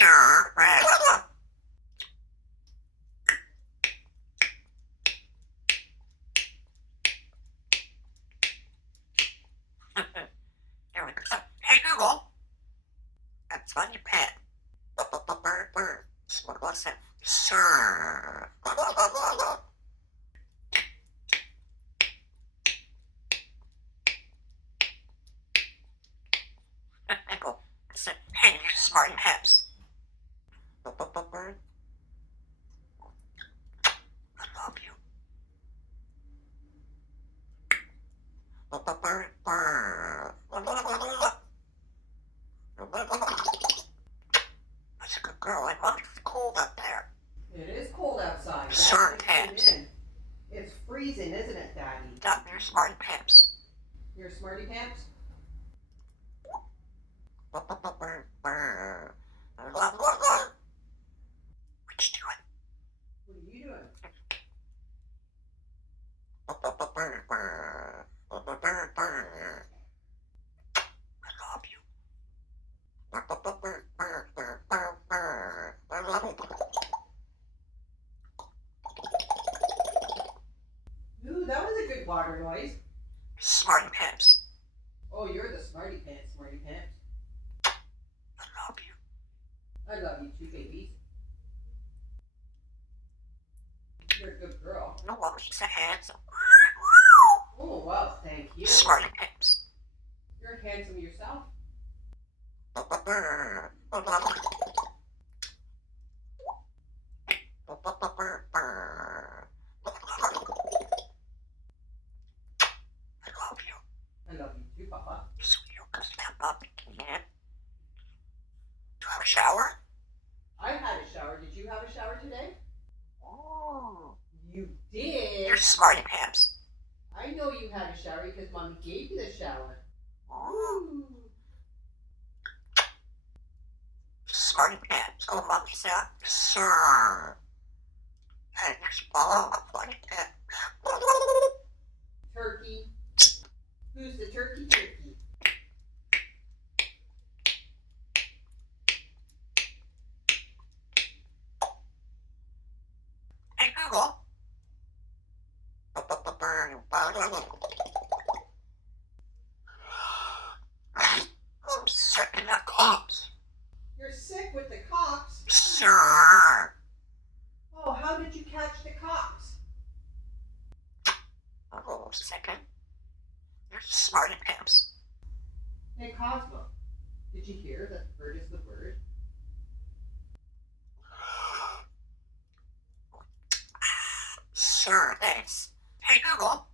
Sir. There we go. Hey Google, that's on your pet. What's that? Sir. Hey, you smart pets. I love you. That's a good girl. I love you. It's cold up there. It is cold outside. Smart pets. It's freezing, isn't it, Daddy? Got your smart pets. Your smarty pants? What you doing? What are you doing? I love you. Ooh, that was a good water noise. Smarty pants. Oh, you're the smarty pants, smarty pants. I love you. I love you too, babies. You're a good girl. No one makes a handsome. Oh, wow, thank you. Smarty pants. You're handsome yourself. I love you. I love you too, Papa. So you can step up again. Do you have a shower? I had a shower. Did you have a shower today? Oh. You did? You're smarty pants. I know you had a shower because Mommy gave you the shower. Oh. Ooh. Smarty pants. Oh, mommy said, sir. And there's all like that. Turkey. Who's the turkey? Turkey. Hey, Google. I'm sick of the cops. You're sick with the cops. Sir. Oh, how did you catch the cops? Hold on a second. You're smarty pants. Hey, Cosmo, did you hear that the bird is the word? Sure, thanks. Hey, Google.